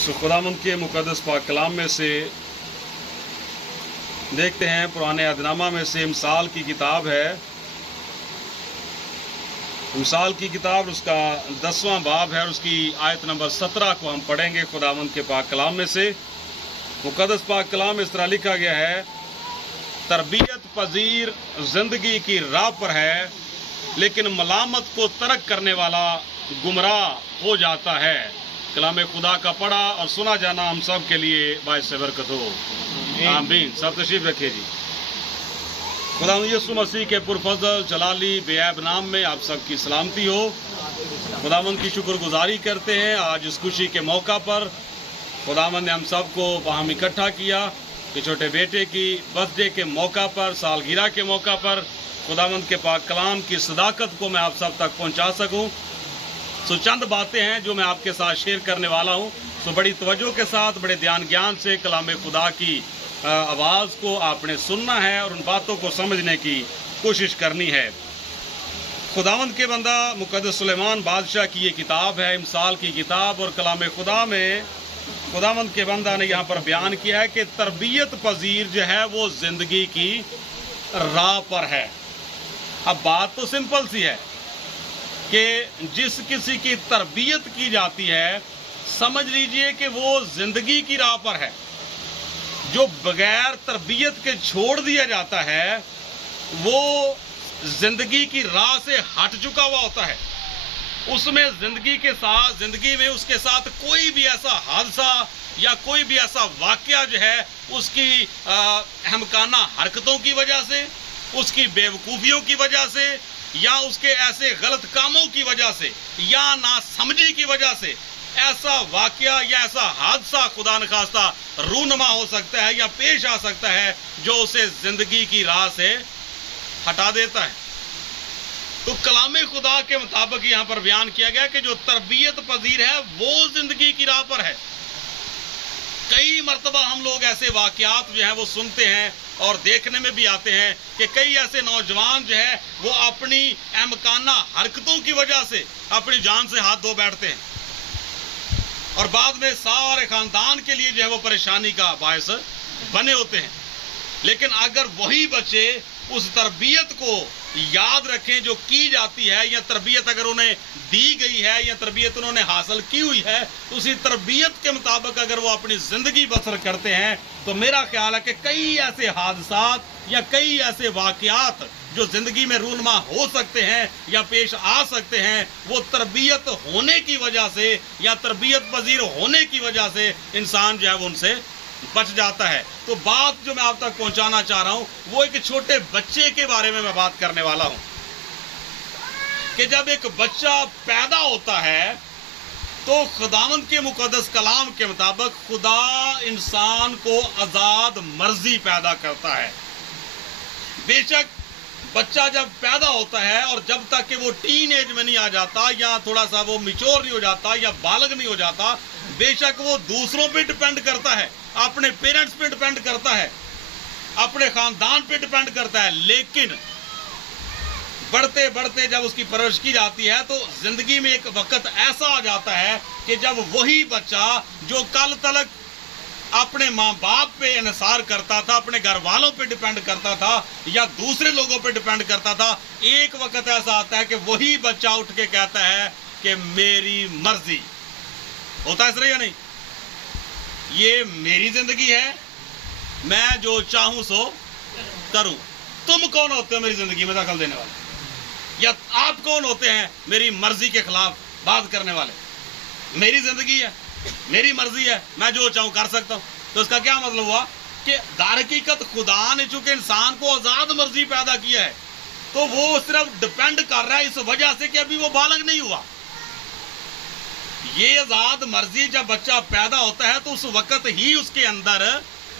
खुदावंद के मुक़द्दस पाक कलाम में से देखते हैं, पुराने अहदनामा में से मिसाल की किताब है। मिसाल की किताब उसका 10वां बाब है और उसकी आयत नंबर 17 को हम पढ़ेंगे। खुदावंद के पाक कलाम में से मुक़द्दस पाक कलाम में इस तरह लिखा गया है, तरबियत पजीर जिंदगी की राह पर है, लेकिन मलामत को तर्क करने वाला गुमराह हो जाता है। कलाम खुदा का पढ़ा और सुना जाना हम सब के लिए बाइस बरकत हो। आमीन। सब तशरीफ रखिए जी। खुदा यीशु मसीह के पुरफज़ल जलाली बेऐब नाम में आप सबकी सलामती हो। खुदावंद की शुक्रगुजारी करते हैं आज इस खुशी के मौका पर खुदावंद ने हम सबको वहाँ इकट्ठा किया कि छोटे बेटे की बर्थडे के मौका पर, सालगिरह के मौका पर खुदावंद के पाक कलाम की सदाकत को मैं आप सब तक पहुँचा सकूँ। सो चंद बातें हैं जो मैं आपके साथ शेयर करने वाला हूँ। सो बड़ी तवज्जो के साथ, बड़े ध्यान ज्ञान से कलाम खुदा की आवाज़ को आपने सुनना है और उन बातों को समझने की कोशिश करनी है। खुदावंद के बंदा मुक़द्दस सुलेमान बादशाह की ये किताब है, मिसाल की किताब, और कलाम खुदा में खुदावंद के बंदा ने यहाँ पर बयान किया है कि तरबियत पजीर जो है वो ज़िंदगी की राह पर है। अब बात तो सिंपल सी है कि जिस किसी की तरबियत की जाती है, समझ लीजिए कि वो जिंदगी की राह पर है। जो बगैर तरबियत के छोड़ दिया जाता है वो जिंदगी की राह से हट चुका हुआ होता है। उसमें जिंदगी में उसके साथ कोई भी ऐसा हादसा या कोई भी ऐसा वाकया जो है उसकी अहमकाना हरकतों की वजह से, उसकी बेवकूफ़ियों की वजह से, या उसके ऐसे गलत कामों की वजह से, या नासमझी की वजह से ऐसा वाकया या ऐसा हादसा खुदा न खास्ता रूनमा हो सकता है या पेश आ सकता है जो उसे जिंदगी की राह से हटा देता है। तो कलाम खुदा के मुताबिक यहाँ पर बयान किया गया कि जो तरबियत पजीर है वो जिंदगी की राह पर है। कई मर्तबा हम लोग ऐसे वाकयात जो हैं वो सुनते हैं और देखने में भी आते हैं कि कई ऐसे नौजवान जो है वो अपनी अहमकाना हरकतों की वजह से अपनी जान से हाथ धो बैठते हैं और बाद में सारे खानदान के लिए जो है वो परेशानी का बायस बने होते हैं। लेकिन अगर वही बच्चे उस तरबियत को याद रखें जो की जाती है, या तरबियत अगर उन्हें दी गई है या तरबियत उन्होंने हासिल की हुई है, तो उसी तरबियत के मुताबिक अगर वो अपनी ज़िंदगी बसर करते हैं तो मेरा ख्याल है कि कई ऐसे हादसात या कई ऐसे वाकयात जो ज़िंदगी में रूनमा हो सकते हैं या पेश आ सकते हैं, वो तरबियत होने की वजह से या तरबियत पजीर होने की वजह से इंसान जो है वो उनसे बच जाता है। तो बात जो मैं आप तक पहुंचाना चाह रहा हूं वो एक छोटे बच्चे के बारे में मैं बात करने वाला हूं कि जब एक बच्चा पैदा होता है तो खुदावंद के मुक़द्दस कलाम के मुताबिक खुदा इंसान को आज़ाद मर्जी पैदा करता है। बेशक बच्चा जब पैदा होता है और जब तक कि वो टीन एज में नहीं आ जाता या थोड़ा सा वो मैच्योर नहीं हो जाता या बालग नहीं हो जाता, बेशक वो दूसरों पे डिपेंड करता है, अपने पेरेंट्स पे डिपेंड करता है, अपने खानदान पे डिपेंड करता है। लेकिन बढ़ते बढ़ते जब उसकी परवरिश की जाती है तो जिंदगी में एक वक्त ऐसा आ जाता है कि जब वही बच्चा जो कल तक अपने माँ बाप पे इन्हिसार करता था, अपने घर वालों पे डिपेंड करता था या दूसरे लोगों पे डिपेंड करता था, एक वक्त ऐसा आता है कि वही बच्चा उठ के कहता है कि मेरी मर्जी। होता है इस तरह या नहीं? ये मेरी जिंदगी है, मैं जो चाहूं सो करूं। तुम कौन होते हो मेरी जिंदगी में दखल देने वाले? या आप कौन होते हैं मेरी मर्जी के खिलाफ बात करने वाले? मेरी जिंदगी है, मेरी मर्जी है, मैं जो चाहूं कर सकता हूं। तो इसका क्या मतलब हुआ कि दरहकीकत खुदा ने चूंकि इंसान को आजाद मर्जी पैदा किया है तो वो सिर्फ डिपेंड कर रहा है इस वजह से कि अभी वो बालग नहीं हुआ। ये आजाद मर्जी जब बच्चा पैदा होता है तो उस वक्त ही उसके अंदर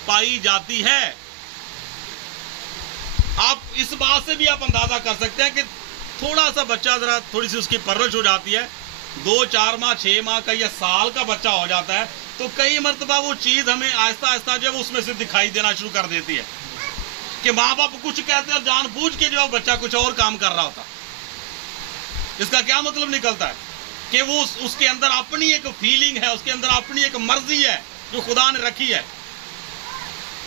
पाई जाती है। आप इस बात से भी आप अंदाजा कर सकते हैं कि थोड़ा सा बच्चा जरा थोड़ी सी उसकी परवरिश हो जाती है, 2-4 माह 6 माह का या साल का बच्चा हो जाता है तो कई मरतबा वो चीज हमें आहिस्ता आहिस्ता जब उसमें से दिखाई देना शुरू कर देती है कि माँ बाप कुछ कहते हैं जानबूझ के जो बच्चा कुछ और काम कर रहा होता। इसका क्या मतलब निकलता है کہ وہ اس کے اندر اپنی ایک فیلنگ ہے، اس کے اندر اپنی ایک مرضی ہے جو خدا نے رکھی ہے،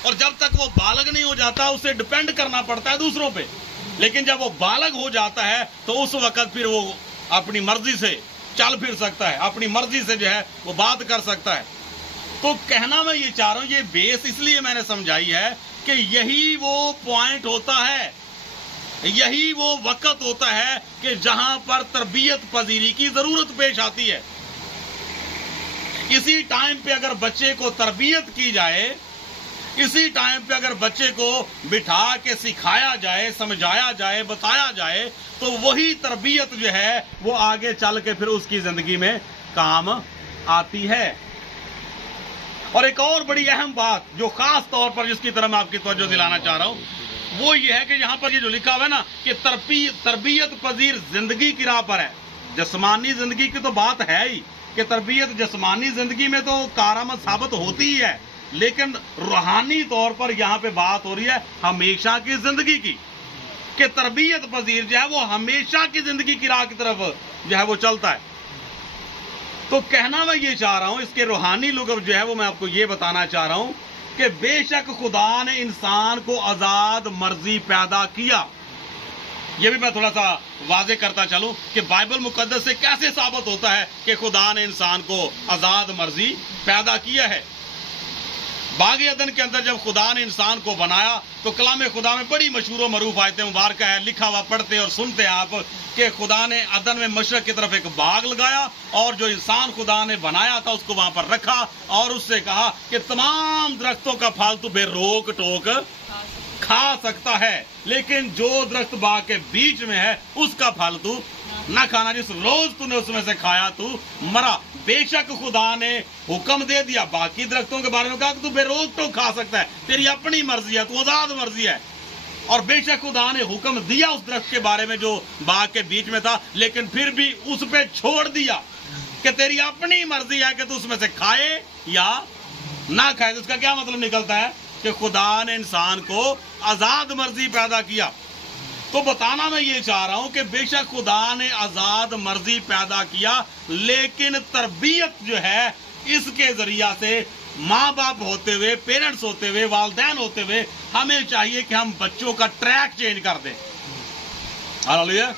اور جب تک وہ بالغ نہیں ہو جاتا اسے ڈپینڈ کرنا پڑتا ہے دوسروں پہ، لیکن جب وہ بالغ ہو جاتا ہے تو اس وقت پھر وہ اپنی مرضی سے چل پھر سکتا ہے، اپنی مرضی سے جو ہے وہ بات کر سکتا ہے۔ تو کہنا میں یہ چاہ رہا ہوں، یہ بیس اس لیے میں نے سمجھائی ہے کہ یہی وہ پوائنٹ ہوتا ہے، یہی وہ وقت ہوتا ہے کہ جہاں پر تربیت پذیری کی ضرورت پیش آتی ہے۔ اسی ٹائم پہ اگر بچے کو تربیت کی جائے، اسی ٹائم پہ اگر بچے کو بٹھا کے سکھایا جائے، سمجھایا جائے، بتایا جائے، تو وہی تربیت جو ہے وہ آگے چل کے پھر اس کی زندگی میں کام آتی ہے۔ اور ایک اور بڑی اہم بات جو خاص طور پر جس کی طرف میں آپ کی توجہ دلانا چاہ رہا ہوں، وہ یہ ہے کہ یہاں پر یہ جو لکھا ہوا ہے نا کہ تربیت پذیر زندگی کی راہ پر ہے۔ جسمانی زندگی کی تو بات ہے ہی کہ تربیت جسمانی زندگی میں تو کارآمد ثابت ہوتی ہی ہے، لیکن روحانی طور پر یہاں پہ بات ہو رہی ہے ہمیشہ کی زندگی کی، کہ تربیت پذیر جو ہے وہ ہمیشہ کی زندگی کی راہ کی طرف جو ہے وہ چلتا ہے۔ تو کہنا میں یہ چاہ رہا ہوں، اس کے روحانی لغو جو ہے وہ میں آپ کو یہ بتانا چاہ رہا ہوں کہ بے شک خدا نے انسان کو آزاد مرضی پیدا کیا۔ یہ بھی میں تھوڑا سا واضح کرتا چلوں کہ بائبل مقدس سے کیسے ثابت ہوتا ہے کہ خدا نے انسان کو آزاد مرضی پیدا کیا ہے۔ باغ عدن کے اندر جب خدا نے انسان کو بنایا تو کلام خدا میں بڑی مشہور و معروف آیت مبارکہ ہے، لکھا ہوا پڑھتے اور سنتے ہیں آپ کہ خدا نے عدن میں مشرق کی طرف ایک باغ لگایا، اور جو انسان خدا نے بنایا تھا اس کو وہاں پر رکھا، اور اس سے کہا کہ تمام درختوں کا پھل تو بے روک ٹوک کھا سکتا ہے، لیکن جو درخت باغ کے بیچ میں ہے اس کا پھل تو نہ کھانا، جس روز تو نے اس میں سے کھایا تو مرا۔ بے شک خدا نے حکم دے دیا، باقی درختوں کے بارے میں کہا کہ تو بے روک ٹوک کھا سکتا ہے، تیری اپنی مرضی ہے، تو آزاد مرضی ہے، اور بے شک خدا نے حکم دیا اس درخت کے بارے میں جو باغ کے بیچ میں تھا، لیکن پھر بھی اس پہ چھوڑ دیا کہ تیری اپنی مرضی ہے کہ تو اس میں سے کھائے یا نہ کھائے۔ اس کا کیا مطلب نکلتا ہے کہ خدا نے انسان کو آزاد مرضی پیدا کیا۔ تو بتانا میں یہ چاہ رہا ہوں کہ بے شک خدا نے آزاد مرضی پیدا کیا، لیکن تربیت جو ہے اس کے ذریعہ سے ماں باپ ہوتے ہوئے، پیرنٹس ہوتے ہوئے، والدین ہوتے ہوئے ہمیں چاہیے کہ ہم بچوں کا ٹریک چینج کر دیں۔ ہاللیلویا۔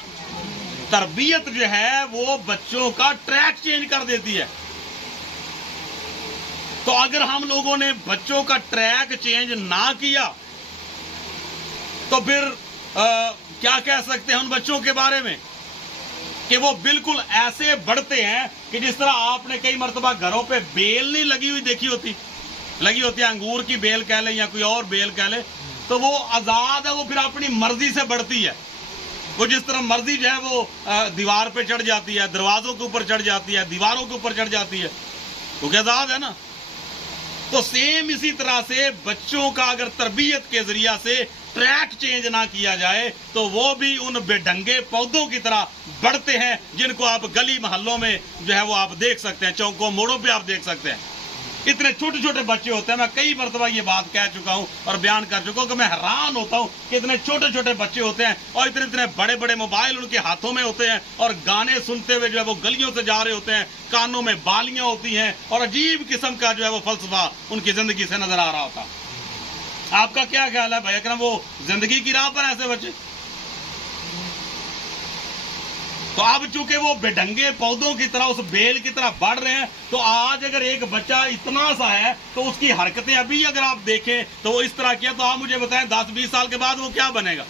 تربیت جو ہے وہ بچوں کا ٹریک چینج کر دیتی ہے۔ تو اگر ہم لوگوں نے بچوں کا ٹریک چینج نہ کیا تو پھر کیا کہہ سکتے ہیں ان بچوں کے بارے میں کہ وہ بالکل ایسے بڑھتے ہیں کہ جس طرح آپ نے کئی مرتبہ گھروں پہ بیل نہیں لگی ہوئی دیکھی ہوتی، لگی ہوتی ہے انگور کی بیل کہہ لیں یا کوئی اور بیل کہہ لیں، تو وہ آزاد ہے، وہ پھر اپنی مرضی سے بڑھتی ہے، وہ جس طرح مرضی جو ہے وہ دیوار پہ چڑھ جاتی ہے، دروازوں کے اوپر چڑھ جاتی ہے، دیواروں کے اوپر چڑھ جاتی ہے، وہ کیا آزاد ہے نا۔ تو سیم اسی طرح سے بچوں کا اگر تربیت کے ذریعہ سے ٹریک چینج نہ کیا جائے تو وہ بھی ان بے ڈھنگے پودوں کی طرح بڑھتے ہیں جن کو آپ گلی محلوں میں جو ہے وہ آپ دیکھ سکتے ہیں، چوکوں موڑوں پہ آپ دیکھ سکتے ہیں۔ اتنے چھوٹے چھوٹے بچے ہوتے ہیں، میں کئی مرتبہ یہ بات کہہ چکا ہوں اور بیان کر چکا ہوں کہ میں حیران ہوتا ہوں کہ اتنے چھوٹے چھوٹے بچے ہوتے ہیں اور اتنے بڑے بڑے موبائل ان کے ہاتھوں میں ہوتے ہیں اور گانے سنتے ہوئے جو ہے وہ گلیوں سے جا رہے ہوتے ہیں، کانوں میں بالیاں ہوتی ہیں اور عجیب قسم کا جو ہے وہ فلسفہ ان کی زندگی سے نظر آ رہا ہوتا۔ آپ کا کیا خیال ہے بھائی اکرم، وہ زندگی کی راہ پر ایسے بچے؟ تو اب چونکہ وہ بے ڈھنگے پودوں کی طرح اس بیل کی طرح بڑھ رہے ہیں، تو آج اگر ایک بچہ اتنا سا ہے تو اس کی حرکتیں ابھی اگر آپ دیکھیں تو وہ اس طرح کیا، تو آپ مجھے بتائیں 10-20 سال کے بعد وہ کیا بنے گا؟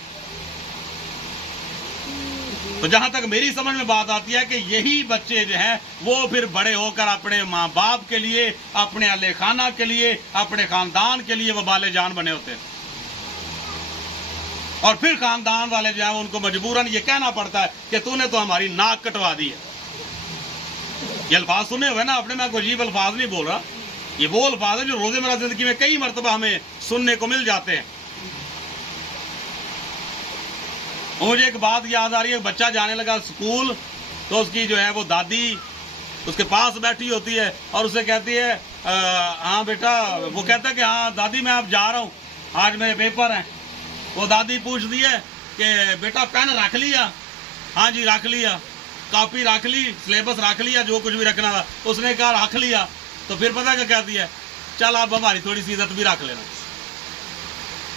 تو جہاں تک میری سمجھ میں بات آتی ہے کہ یہی بچے جو ہیں وہ پھر بڑے ہو کر اپنے ماں باپ کے لیے، اپنے اہل خانہ کے لیے، اپنے خاندان کے لیے وبال جان بنے ہوتے ہیں، اور پھر خاندان والے جو ہیں ان کو مجبوراً یہ کہنا پڑتا ہے کہ تو نے تو ہماری ناک کٹوا دی ہے۔ یہ الفاظ سنے ہوئے نا اپنے، میں کوئی عجیب الفاظ نہیں بول رہا، یہ وہ الفاظ ہیں جو روزمرہ زندگی میں کئی مرتبہ ہمیں سننے کو مل جاتے ہیں۔ مجھے ایک بات یاد آ رہی ہے، بچہ جانے لگا اسکول تو اس کی جو ہے وہ دادی اس کے پاس بیٹھی ہوتی ہے اور اسے کہتی ہے ہاں بیٹا، وہ کہتا ہے کہ ہاں دادی میں اب جا رہا ہوں، آج میرے پیپر ہیں۔ وہ دادی پوچھتی ہے کہ بیٹا پین رکھ لیا؟ ہاں جی رکھ لیا۔ कॉपी रख ली, सिलेबस रख लिया, जो कुछ भी रखना था उसने कहा रख लिया, तो फिर पता क्या कहती है, चल आप हमारी थोड़ी सी इज्जत भी रख लेना।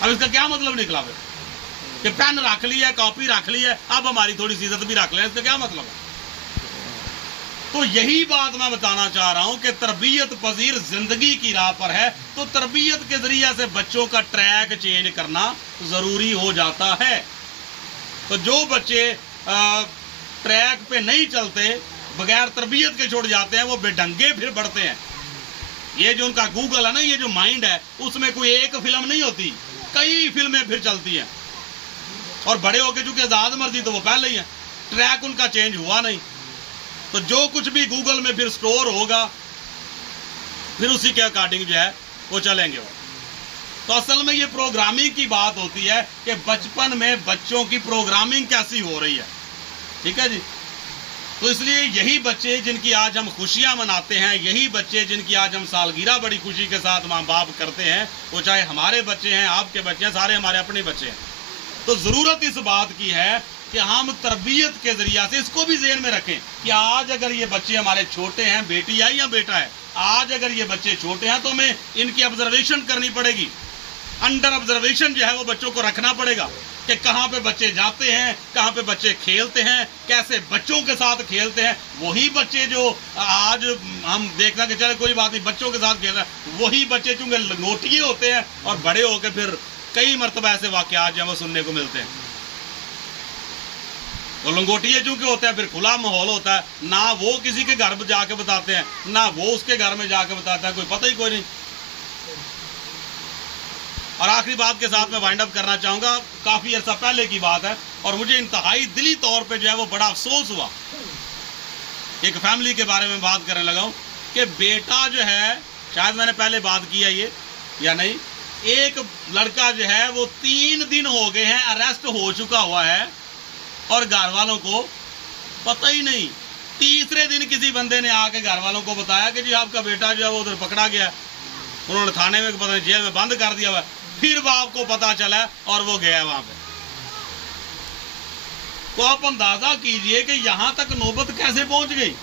अब इसका क्या मतलब निकला फिर कि पेन रख लिया, कॉपी रख ली है, अब हमारी थोड़ी सी इज्जत भी रख लेना, इसका क्या मतलब है? तो यही बात मैं बताना चाह रहा हूं कि तरबियत पजीर जिंदगी की राह पर है, तो तरबियत के जरिए से बच्चों का ट्रैक चेंज करना जरूरी हो जाता है। तो जो बच्चे ट्रैक पे नहीं चलते, बगैर तरबियत के छोड़ जाते हैं, वो बेढंगे फिर बढ़ते हैं। ये जो उनका गूगल है ना, ये जो माइंड है, उसमें कोई एक फिल्म नहीं होती, कई फिल्में फिर चलती हैं। और बड़े होके चूंकि आजाद मर्जी, तो वो पहले ही है, ट्रैक उनका चेंज हुआ नहीं। तो जो कुछ भी गूगल में फिर स्टोर होगा, फिर उसी के अकॉर्डिंग जो है वो चलेंगे। तो असल में ये प्रोग्रामिंग की बात होती है कि बचपन में बच्चों की प्रोग्रामिंग कैसी हो रही है, ठीक है जी। तो इसलिए यही बच्चे जिनकी आज हम खुशियां मनाते हैं, यही बच्चे जिनकी आज हम सालगिरह बड़ी खुशी के साथ माँ बाप करते हैं, वो चाहे हमारे बच्चे हैं, आपके बच्चे हैं, सारे हमारे अपने बच्चे हैं। तो जरूरत इस बात की है कि हम तरबियत के जरिए से इसको भी ज़हन में रखें कि आज अगर ये बच्चे हमारे छोटे हैं, बेटी है या बेटा है, आज अगर ये बच्चे छोटे हैं तो हमें इनकी ऑब्जर्वेशन करनी पड़ेगी। अंडर ऑब्जर्वेशन जो है वो बच्चों को रखना पड़ेगा कि कहाँ पे बच्चे जाते हैं, कहाँ पे बच्चे खेलते हैं, कैसे बच्चों के साथ खेलते हैं। वही बच्चे जो आज हम देखना कि चले कोई बात नहीं, बच्चों के साथ खेल रहे हैं, वही बच्चे चूंकि लंगोटिए होते हैं और बड़े होकर फिर कई मरतबा ऐसे वाकयात जो सुनने को मिलते हैं। तो लंगोटिए चूंकि होते हैं, फिर खुला माहौल होता है, ना वो किसी के घर जाके बताते हैं, ना वो उसके घर में जाके बताता है, कोई पता ही कोई नहीं। और आखिरी बात के साथ मैं वाइंड अप करना चाहूंगा, काफी अर्सा पहले की बात है और मुझे इंतहाई दिली तौर पे जो है वो बड़ा अफसोस हुआ। एक फैमिली के बारे में बात करने लगा हूं कि बेटा जो है, शायद मैंने पहले बात की है ये या नहीं, एक लड़का जो है वो 3 दिन हो गए हैं अरेस्ट हो चुका हुआ है और घर वालों को पता ही नहीं। तीसरे दिन किसी बंदे ने आके घर वालों को बताया कि जी आपका बेटा जो है वो उधर पकड़ा गया, उन्होंने थाने में पता नहीं जेल में बंद कर दिया हुआ। फिर बाप को पता चला और वो गया वहां पे। तो आप अंदाजा कीजिए कि यहां तक नौबत कैसे पहुंच गई।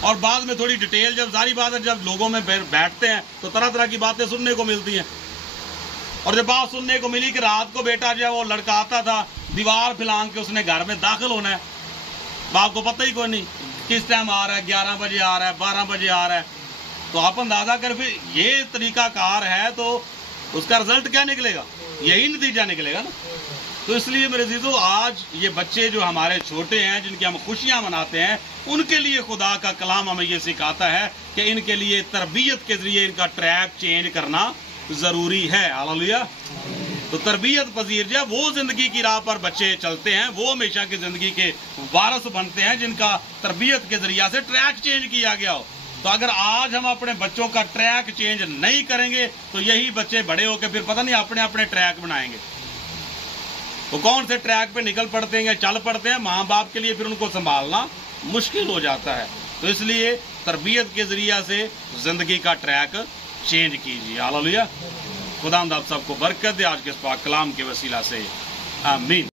और बाद में थोड़ी डिटेल, जब सारी बात है, जब लोगों में बैठते हैं तो तरह तरह की बातें सुनने को मिलती हैं। और जब बात सुनने को मिली कि रात को बेटा जो है वो लड़का आता था, दीवार फैलांग के उसने घर में दाखिल होना है, बाप को पता ही कोई नहीं किस टाइम आ रहा है, 11 बजे आ रहा है, 12 बजे आ रहा है। तो आप अंदाजा कर, फिर ये तरीकाकार है तो उसका रिजल्ट क्या निकलेगा, यही नतीजा निकलेगा ना। तो इसलिए मेरे अजीजों, आज ये बच्चे जो हमारे छोटे हैं, जिनकी हम खुशियां मनाते हैं, उनके लिए खुदा का कलाम हमें ये सिखाता है कि इनके लिए तरबियत के जरिए इनका ट्रैक चेंज करना जरूरी है। हालेलुया। तो तरबियत पजीर जो वो जिंदगी की राह पर बच्चे चलते हैं, वो हमेशा की जिंदगी के वारिस बनते हैं जिनका तरबियत के जरिए से ट्रैक चेंज किया गया हो। तो अगर आज हम अपने बच्चों का ट्रैक चेंज नहीं करेंगे तो यही बच्चे बड़े होकर फिर पता नहीं अपने अपने ट्रैक बनाएंगे। तो कौन से ट्रैक पे निकल पड़ते हैं, चल पड़ते हैं, माँ बाप के लिए फिर उनको संभालना मुश्किल हो जाता है। तो इसलिए तरबियत के जरिए से जिंदगी का ट्रैक चेंज कीजिए। हालेलुया। खुदा आप सबको बरकत दे आज के इस पाक कलाम के वसीला से, आमीन।